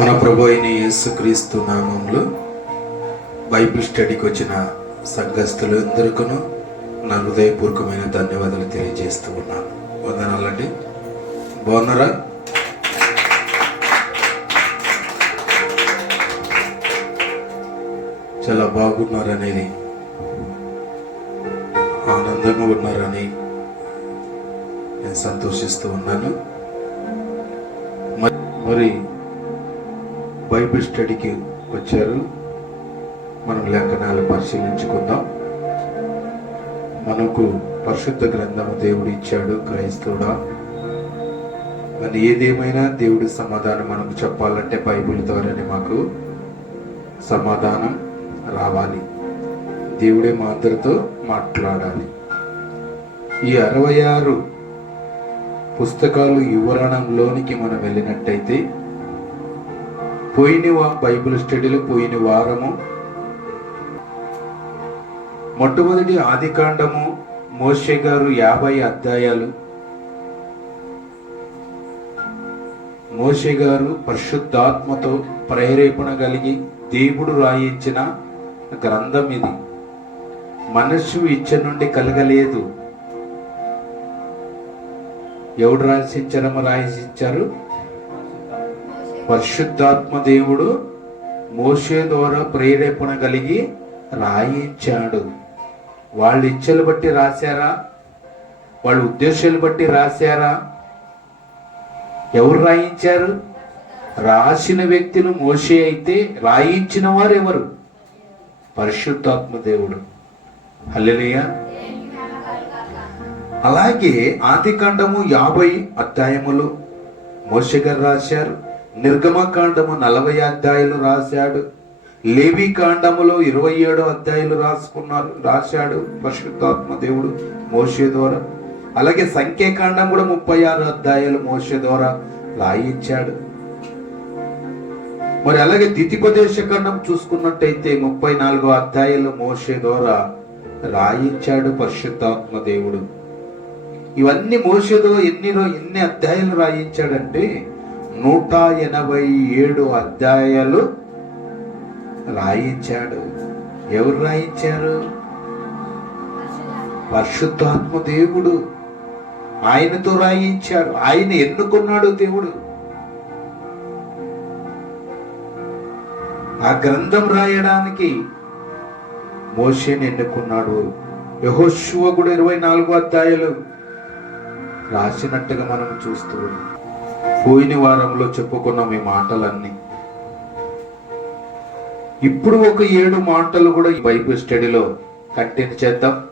మన ప్రభు అయిన యేసుక్రీస్తు నామంలో బైబిల్ స్టడీకి వచ్చిన సంఘస్థులు నా హృదయపూర్వకమైన ధన్యవాదాలు తెలియజేస్తూ ఉన్నాను. వందనాలండి. బాగున్నారా? చాలా బాగున్నారనేది ఆనందంగా ఉన్నారని నేను సంతోషిస్తూ ఉన్నాను. మరి బైబిల్ స్టడీకి వచ్చారు. మనం లేఖనాలు పరిశీలించుకుందాం. మనకు పరిశుద్ధ గ్రంథము దేవుడు ఇచ్చాడు క్రైస్తవుడా. మరి ఏదేమైనా దేవుడి సమాధానం మనకు చెప్పాలంటే బైబిల్ ద్వారానే మాకు సమాధానం రావాలి. దేవుడే మా అందరితో మాట్లాడాలి. ఈ అరవై ఆరు పుస్తకాలు వివరణంలోనికి మనం వెళ్ళినట్టయితే పోయిన వా- బైబిల్ స్టడీలో పోయిన వారము. మొట్టమొదటి ఆది కాండము మోషే గారు యాభై అధ్యాయాలు. మోషే గారు పరిశుద్ధాత్మతో ప్రేరేపణ కలిగి దేవుడు రాయించిన గ్రంథం ఇది. మనస్సు ఇచ్చ నుండి కలగలేదు. ఎవడు రాసించడము రాయించారు పరిశుద్ధాత్మ దేవుడు మోషే ద్వారా ప్రేరేపణ కలిగి రాయించాడు. వాళ్ళ ఇచ్చలు బట్టి రాశారా? వాళ్ళ ఉద్దేశాలు బట్టి రాశారా? ఎవరు రాయించారు? రాసిన వ్యక్తులు మోసే అయితే రాయించిన వారు ఎవరు? పరిశుద్ధాత్మ దేవుడు హల్లెలూయా. అలాగే ఆదికాండము యాభై అధ్యాయములు మోసగారు గారు రాశారు. నిర్గమకాండము నలభై అధ్యాయులు రాశాడు. లేవి కాండములో ఇరవై ఏడు అధ్యాయులు రాసుకున్నారు రాశాడు పరిశుద్ధాత్మ దేవుడు మోషే ద్వారా. అలాగే సంఖ్యాకాండం కూడా ముప్పై ఆరు అధ్యాయాలు మోషే ద్వారా రాయించాడు. మరి అలాగే దితిపదేశ ఖండం చూసుకున్నట్టయితే ముప్పై నాలుగో అధ్యాయులు మోషే ద్వారా రాయించాడు పరిశుద్ధాత్మ దేవుడు. ఇవన్నీ మోషేదో ఎన్నిలో ఎన్ని అధ్యాయాలు రాయించాడంటే నూట ఎనభై ఏడు అధ్యాయాలు రాయించాడు. ఎవరు రాయించారు? పరిశుద్ధాత్మ దేవుడు ఆయనతో రాయించాడు ఆయన ఎన్నుకున్నాడు దేవుడు? ఆ గ్రంథం రాయడానికి మోషేని ఎన్నుకున్నాడు. యహోశువ కూడా ఇరవై నాలుగు అధ్యాయాలు రాసినట్టుగా మనం చూస్తూ పోయిన వారంలో చెప్పుకున్నాం ఈ మాటలన్నీ. ఇప్పుడు ఒక ఏడు మాటలు కూడా ఈ బైబిల్ స్టడీలో కంటెంట్ చేద్దాం.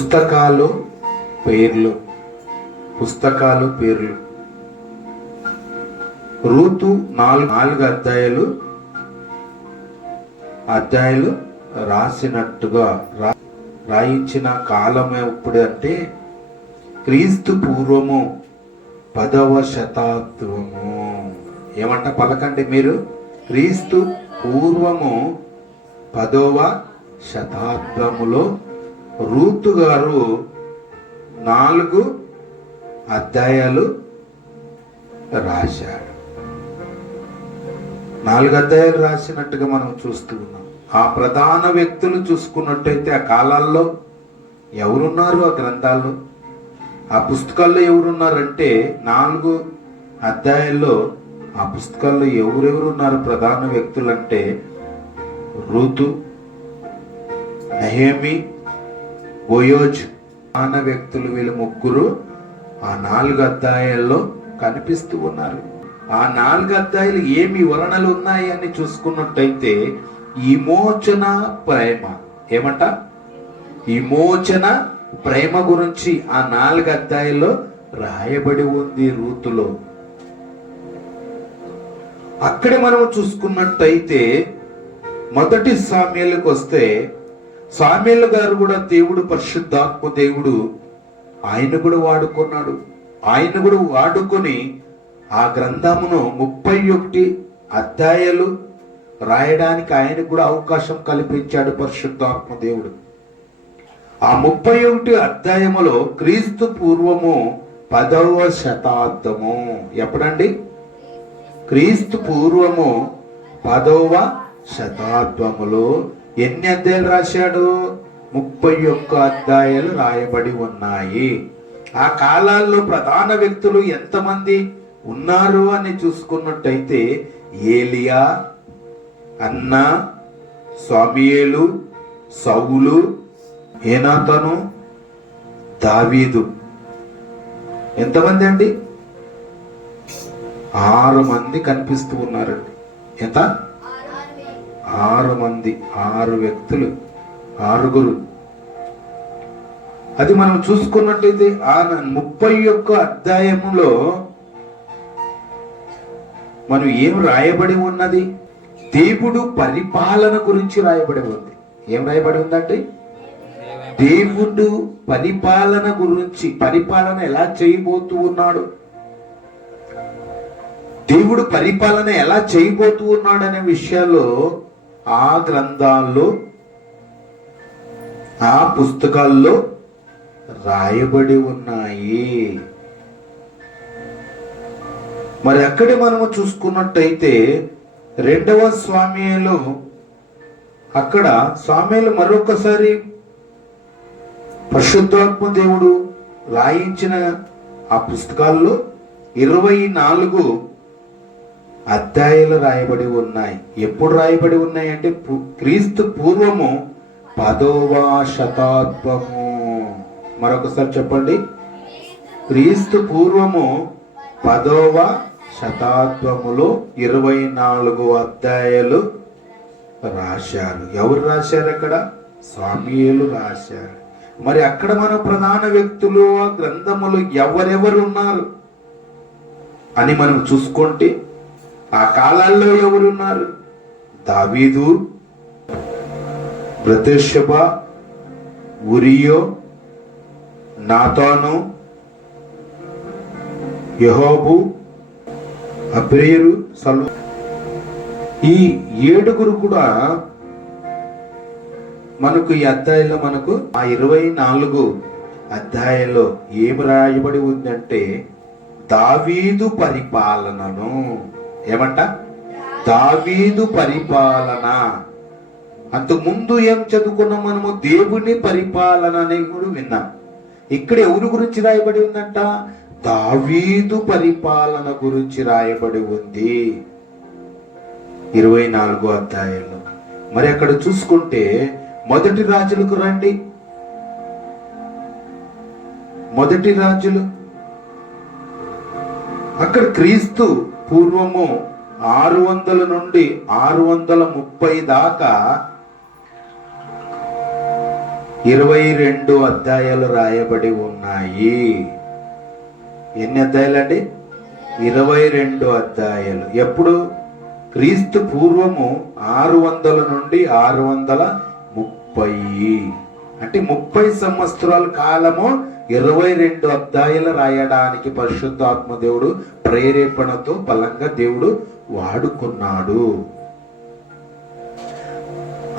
పుస్తకాలు పేర్లు. పుస్తకాలు పేర్లు. రూతు నాలుగు నాలుగు అధ్యాయాలు. అధ్యాయులు రాసినట్టుగా రా- రాయించిన కాలమే ఇప్పుడు అంటే క్రీస్తు పూర్వము. పదవ శతాబ్దము. ఏమంట పలకండి మీరు? క్రీస్తు పూర్వము పదవ శతాబ్దములో రూతు గారు నాలుగు అధ్యాయాలు రాశాడు. నాలుగు అధ్యాయాలు రాసినట్టుగా మనం చూస్తూ ఉన్నాం. ఆ ప్రధాన వ్యక్తులు చూసుకున్నట్టయితే ఆ కాలాల్లో ఎవరున్నారు? ఆ గ్రంథాల్లో? ఆ పుస్తకాల్లో ఎవరున్నారంటే నాలుగు అధ్యాయాల్లో ఆ పుస్తకాల్లో ఎవరెవరు ఉన్నారు ప్రధాన వ్యక్తులు అంటే ఋతు నహేమి బోయోజ్ ప్రధాన వ్యక్తులు వీళ్ళు ముగ్గురు ఆ నాలుగు అధ్యాయాల్లో కనిపిస్తూ ఉన్నారు. ఆ నాలుగు అధ్యాయులు ఏమి వర్ణలు ఉన్నాయి అని చూసుకున్నట్టయితే విమోచన ప్రేమ. ఏమంట? విమోచన ప్రేమ గురించి ఆ నాలుగు అధ్యాయుల్లో రాయబడి ఉంది రూతులో. అక్కడే మనం చూసుకున్నట్టయితే మొదటి సామ్యాలకు వస్తే సామ్యాల గారు కూడా దేవుడు పరిశుద్ధాత్మ దేవుడు ఆయన కూడా వాడుకున్నాడు. ఆయన కూడా వాడుకొని ఆ గ్రంథమును ముప్పై ఒకటి అధ్యాయాలు రాయడానికి ఆయనకు కూడా అవకాశం కల్పించాడు పరిశుద్ధాత్మ దేవుడు. ఆ ముప్పై ఒకటి అధ్యాయములో క్రీస్తు పూర్వము పదవ శతాబ్దము. ఎప్పుడండి? క్రీస్తు పూర్వము పదవ శతాబ్దములో ఎన్ని అధ్యాయాలు రాశాడు? ముప్పై ఒక్క అధ్యాయాలు రాయబడి ఉన్నాయి. ఆ కాలాల్లో ప్రధాన వ్యక్తులు ఎంతమంది ఉన్నారు అని చూసుకున్నట్టయితే ఏలియా అన్న స్వామియేలు సౌలు ఏనాతను? దావీదు. ఎంతమంది అండి ఆరు మంది కనిపిస్తూ ఉన్నారండి. ఎంత? ఆరు మంది ఆరు వ్యక్తులు ఆరుగురు. అది మనం చూసుకున్నట్టయితే ఆ ముప్పై ఒక్క అధ్యాయంలో మనం ఏం రాయబడి ఉన్నది? దేవుడు పరిపాలన గురించి రాయబడి ఉంది. ఏం రాయబడి ఉందంటే దేవుడు పరిపాలన గురించి పరిపాలన ఎలా చేయబోతూ ఉన్నాడు? దేవుడు పరిపాలన ఎలా చేయబోతూ ఉన్నాడు అనే విషయాల్లో ఆ గ్రంథాల్లో ఆ పుస్తకాల్లో రాయబడి ఉన్నాయి. మరి అక్కడే మనము చూసుకున్నట్టయితే రెండవ స్వామ్యంలో అక్కడ స్వామ్యాలు మరొకసారి పరిశుద్ధాత్మ దేవుడు రాయించిన ఆ పుస్తకాల్లో ఇరవై నాలుగు అధ్యాయాలు రాయబడి ఉన్నాయి. ఎప్పుడు రాయబడి ఉన్నాయి అంటే క్రీస్తు పూర్వము పదవ శతాబ్దము. మరొకసారి చెప్పండి. క్రీస్తు పూర్వము పదవ శతాబ్దములో ఇరవై నాలుగు అధ్యాయాలు రాశారు. ఎవరు రాశారు అక్కడ? స్వామియులు రాశారు. మరి అక్కడ మన ప్రధాన వ్యక్తులు ఆ గ్రంథములు ఎవరెవరు ఉన్నారు? అని మనం చూసుకుంటే ఆ కాలాల్లో ఎవరున్నారు? దావీదు ప్రత్యక్షభ ఉరియో నాతాను యహోబు అబ్రేరు సలు ఈ ఏడుగురు కూడా మనకు ఈ అధ్యాయంలో మనకు ఆ ఇరవై నాలుగు అధ్యాయంలో ఏమి రాయబడి ఉందంటే దావీదు పరిపాలనను. ఏమంట? దావీదు పరిపాలన. అంతకు ముందు ఏం చదువుకున్నాం మనము? దేవుని పరిపాలన అని కూడా విన్నాం. ఇక్కడ ఎవరి గురించి రాయబడి ఉందంట? దావీదు పరిపాలన గురించి రాయబడి ఉంది. ఇరవై నాలుగో అధ్యాయంలో. మరి అక్కడ చూసుకుంటే మొదటి రాజులకు రండి. మొదటి రాజులు. అక్కడ క్రీస్తు పూర్వము ఆరు వందల నుండి ఆరు వందల ముప్పై దాకా ఇరవై రెండు అధ్యాయాలు రాయబడి ఉన్నాయి. ఎన్ని అధ్యాయాలు అండి ఇరవై రెండు అధ్యాయాలు. ఎప్పుడు? క్రీస్తు పూర్వము ఆరు వందల నుండి ఆరు వందల ముప్పై. అంటే ముప్పై సంవత్సరాల కాలము ఇరవై రెండు అధ్యాయులు రాయడానికి పరిశుద్ధాత్మ దేవుడు ప్రేరేపణతో బలంగా దేవుడు వాడుకున్నాడు.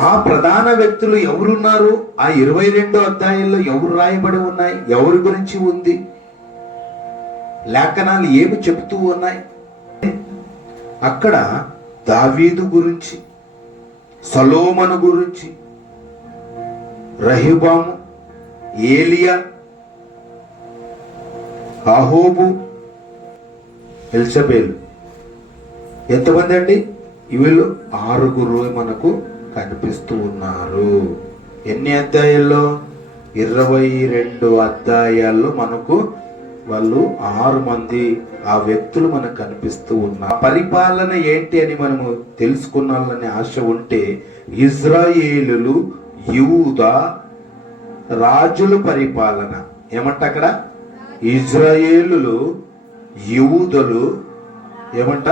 ఆ ప్రధాన వ్యక్తులు ఎవరున్నారు? ఆ ఇరవై రెండో అధ్యాయంలో ఎవరు రాయబడి ఉన్నాయి? ఎవరి గురించి ఉంది? లేఖనాలు ఏమి చెబుతూ ఉన్నాయి? అక్కడ దావీదు గురించి సలోమను గురించి రహిబాము ఏలియా అహోబు ఎల్సబేలు ఎంతమంది అండి? వీళ్ళు ఆరుగురు మనకు కనిపిస్తూ ఉన్నారు. ఎన్ని అధ్యాయాల్లో? ఇరవై రెండు అధ్యాయాల్లో మనకు వాళ్ళు ఆరు మంది ఆ వ్యక్తులు మనకు కనిపిస్తూ ఉన్నారు. పరిపాలన ఏంటి అని మనము తెలుసుకున్నాలని ఆశ ఉంటే ఇజ్రాయేలులు యూద రాజుల పరిపాలన. ఏమంట అక్కడ ఇజ్రాయేలులు యూదులు ఏమంట?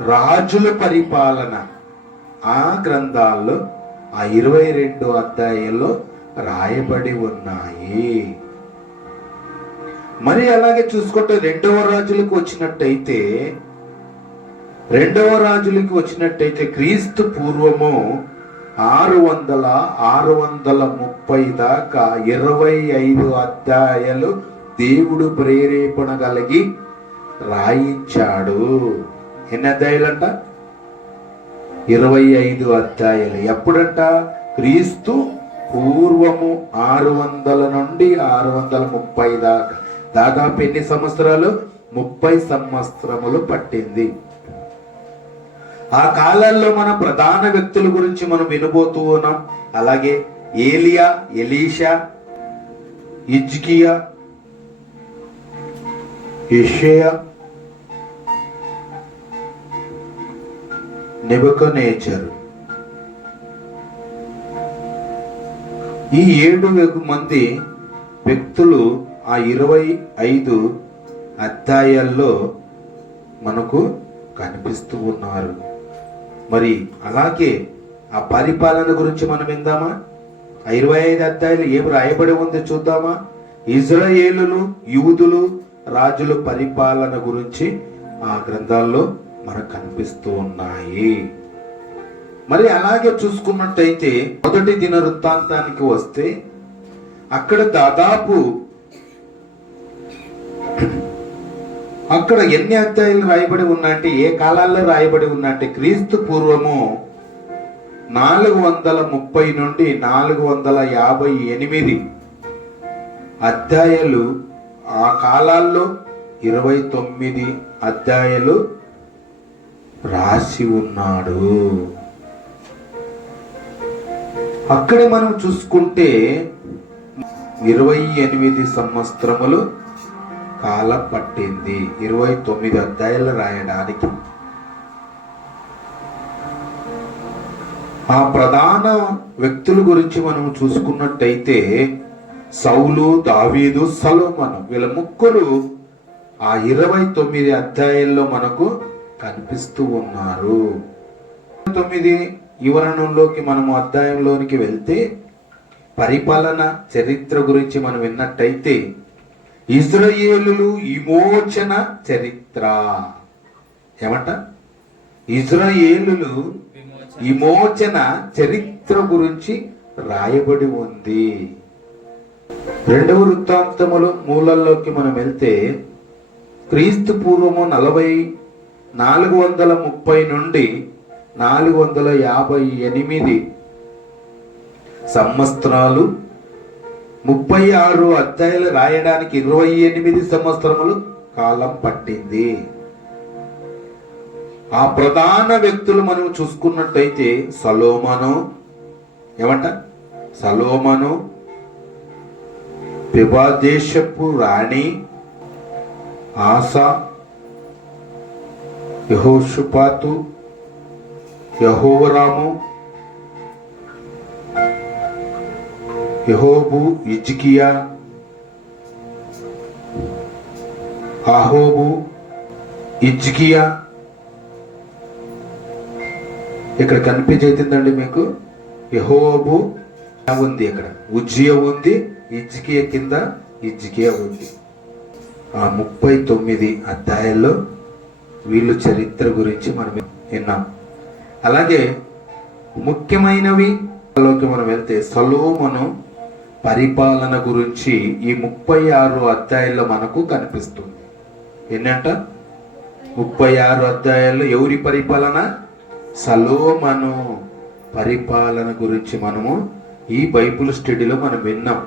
రాజుల పరిపాలన. ఆ గ్రంథాల్లో ఆ ఇరవై రెండు అధ్యాయంలో రాయబడి ఉన్నాయి. మరి అలాగే చూసుకుంటే రెండవ రాజులకు వచ్చినట్టయితే రెండవ రాజులకి వచ్చినట్టయితే క్రీస్తు పూర్వము ఆరు వందల ఆరు వందల ముప్పై దాకా ఇరవై ఐదు అధ్యాయాలు దేవుడు ప్రేరేపణ కలిగి రాయించాడు. ఎన్ని అధ్యాయులంట? ఇరవై ఐదు అధ్యాయులు. ఎప్పుడంట? క్రీస్తు పూర్వము ఆరు వందల నుండి ఆరు వందల ముప్పై దాకా. దాదాపు ఎన్ని సంవత్సరాలు? ముప్పై సంవత్సరములు పట్టింది. ఆ కాలాల్లో మన ప్రధాన వ్యక్తుల గురించి మనం వినబోతూ ఉన్నాం. అలాగే ఏలియా ఎలీషా ఇజ్కియా ఇషయా నెబుకనేచరు ఈ ఏడు మంది వ్యక్తులు ఆ ఇరవై ఐదు అధ్యాయాల్లో మనకు కనిపిస్తూ ఉన్నారు. మరి అలాగే ఆ పరిపాలన గురించి మనం విందామా? ఇరవై ఐదు అధ్యాయులు ఏమి రాయబడి ఉంది చూద్దామా? ఇజ్రాయేలులు యూదులు రాజుల పరిపాలన గురించి ఆ గ్రంథాల్లో మనకు కనిపిస్తూ ఉన్నాయి. మరి అలాగే చూసుకున్నట్టయితే మొదటి దిన వృత్తాంతానికి వస్తే అక్కడ దాదాపు అక్కడ ఎన్ని అధ్యాయులు రాయబడి ఉన్నట్టే ఏ కాలాల్లో రాయబడి ఉన్నట్టే క్రీస్తు పూర్వము నాలుగు వందల ముప్పై నుండి నాలుగు వందల యాభై ఎనిమిది అధ్యాయాలు ఆ కాలాల్లో ఇరవై తొమ్మిది అధ్యాయాలు రాసి ఉన్నాడు. అక్కడ మనం చూసుకుంటే ఇరవై ఎనిమిది సంవత్సరములు కాలం పట్టింది. ఇరవై తొమ్మిది అధ్యాయాలు రాయడానికి. ఆ ప్రధాన వ్యక్తుల గురించి మనం చూసుకున్నట్టయితే సౌలు దావీదు సలోమను వీళ్ళ ముగ్గురు ఆ ఇరవై తొమ్మిది అధ్యాయాల్లో మనకు కనిపిస్తూ ఉన్నారు. తొమ్మిది వివరణలోకి మనము అధ్యాయంలోనికి వెళ్తే పరిపాలన చరిత్ర గురించి మనం విన్నట్టయితే ఇజ్రాయేలు విమోచన చరిత్ర. ఏమంట? ఇజ్రాయేలు విమోచన చరిత్ర గురించి రాయబడి ఉంది. రెండవ వృత్తాంతములు మూలల్లోకి మనం వెళ్తే క్రీస్తు పూర్వము నలభై నాలుగు వందల ముప్పై నుండి నాలుగు వందల యాభై ఎనిమిది సంవత్సరాలు ముప్పై ఆరు అధ్యాయులు రాయడానికి ఇరవై ఎనిమిది సంవత్సరములు కాలం పట్టింది. ఆ ప్రధాన వ్యక్తులు మనం చూసుకున్నట్టయితే సలోమను ఏమంట? సలోమను పిబాదేశపు రాణి ఆశా యహోషుపాతు యహోవరాము యహోబు ఇజ్కియా అహోబు ఇజ్కియా ఇక్కడ కనిపించేతుందండి మీకు? యహోబు ఉంది ఇక్కడ. ఉజ్జియ ఉంది ఇజ్కియ కింద ఇజ్కియ ఉంది. ఆ ముప్పై తొమ్మిది అధ్యాయాల్లో వీళ్ళు చరిత్ర గురించి మనం విన్నాం. అలాగే ముఖ్యమైనవి. లోకి మనం వెళ్తే సలోమను పరిపాలన గురించి ఈ ముప్పై ఆరు అధ్యాయాల్లో మనకు కనిపిస్తుంది. ఏంటంట ముప్పై ఆరు అధ్యాయాల్లో ఎవరి పరిపాలన? సలోమను. పరిపాలన గురించి మనము ఈ బైబుల్ స్టడీలో మనం విన్నాం.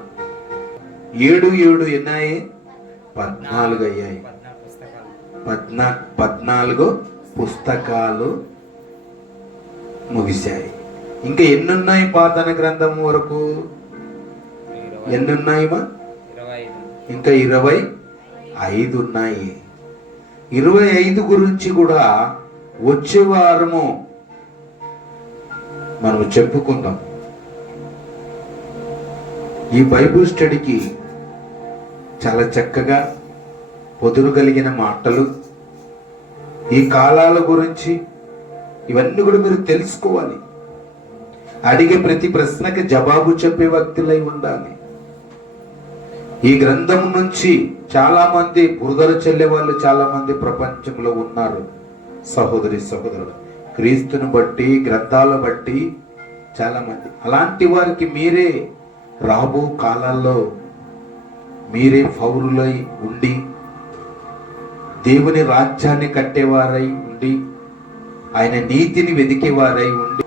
ఏడు ఏడు ఎన్నాయి? పద్నాలుగు అయ్యాయి. పద్నా పద్నాలుగు పుస్తకాలు ముగిశాయి. ఇంకా ఎన్నున్నాయి పాతన గ్రంథం వరకు? ఎన్నున్నాయిమా? ఇంకా ఇరవై ఐదు ఉన్నాయి. ఇరవై ఐదు గురించి కూడా వచ్చే వారము మనం చెప్పుకుందాం. ఈ బైబుల్ స్టడీకి చాలా చక్కగా పొదురు కలిగిన మాటలు ఈ కాలాల గురించి ఇవన్నీ కూడా మీరు తెలుసుకోవాలి. అడిగే ప్రతి ప్రశ్నకి జవాబు చెప్పే వ్యక్తులై ఉండాలి. ఈ గ్రంథం నుంచి చాలా మంది బురదలు చెల్లే వాళ్ళు చాలా మంది ప్రపంచంలో ఉన్నారు. సహోదరి సహోదరుడు క్రీస్తుని బట్టి గ్రంథాల బట్టి చాలా మంది. అలాంటి వారికి మీరే రాబో కాలాల్లో మీరే పౌరులై ఉండి దేవుని రాజ్యాన్ని కట్టేవారై ఉండి ఆయన నీతిని వెదికేవారై ఉండి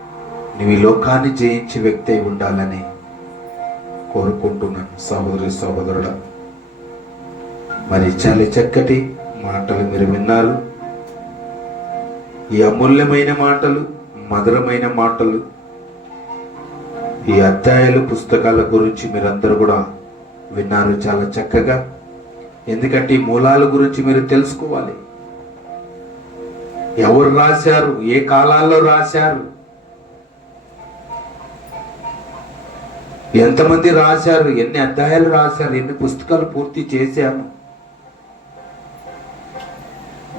నువ్వు లోకాన్ని జయించే వ్యక్తి అయి ఉండాలని కోరుకుంటున్నాను. సహోదరి సహోదరుల మరి చాలా చక్కటి మాటలు మీరు విన్నారు. ఈ అమూల్యమైన మాటలు మధురమైన మాటలు ఈ అధ్యాయాలు పుస్తకాల గురించి మీరందరూ కూడా విన్నారు చాలా చక్కగా. ఎందుకంటే ఈ మూలాల గురించి మీరు తెలుసుకోవాలి. ఎవరు రాశారు? ఏ కాలాల్లో రాశారు? ఎంతమంది రాశారు ఎన్ని అధ్యాయాలు రాశారు ఎన్ని పుస్తకాలు పూర్తి చేశాము?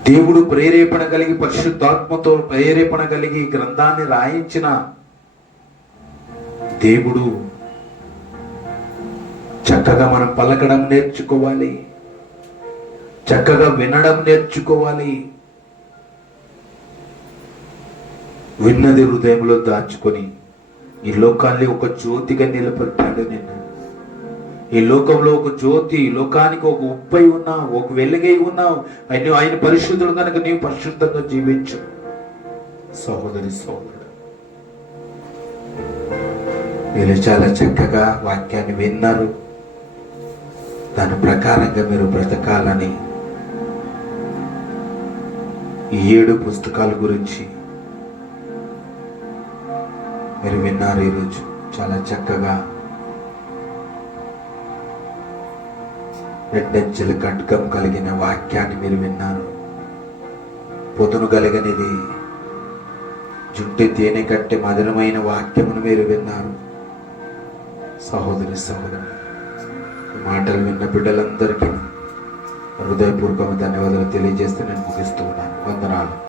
దేవుడు ప్రేరేపణ కలిగి పరిశుద్ధాత్మతో ప్రేరేపణ కలిగి గ్రంథాన్ని రాయించిన దేవుడు చక్కగా మనం పలకడం నేర్చుకోవాలి చక్కగా వినడం నేర్చుకోవాలి విన్నది హృదయంలో దాచుకొని ఈ లోకాన్ని ఒక జ్యోతిగా నిలబెట్టాడు నిన్ను. ఈ లోకంలో ఒక జ్యోతి లోకానికి ఒక ఉప్పై ఉన్నావు ఒక వెలుగై ఉన్నావు. ఆయన ఆయన పరిశుద్ధుడు కనుక నీవు పరిశుద్ధంగా జీవించు. సహోదరి సోదరుడు మీరు చాలా చక్కగా వాక్యాన్ని విన్నారు. దాని ప్రకారంగా మీరు బ్రతకాలని ఈ ఏడు పుస్తకాల గురించి మీరు విన్నారు ఈరోజు. చాలా చక్కగా రెండంచెల కట్కం కలిగిన వాక్యాన్ని మీరు విన్నారు. పొదును కలిగినది జుట్టు తేనె కంటే మధురమైన వాక్యమును మీరు విన్నారు. సహోదరి సహోదరు మాటలు విన్న బిడ్డలందరికీ హృదయపూర్వక ధన్యవాదాలు తెలియజేస్తూ నేను ముగిస్తూ ఉన్నాను. వందనాలు.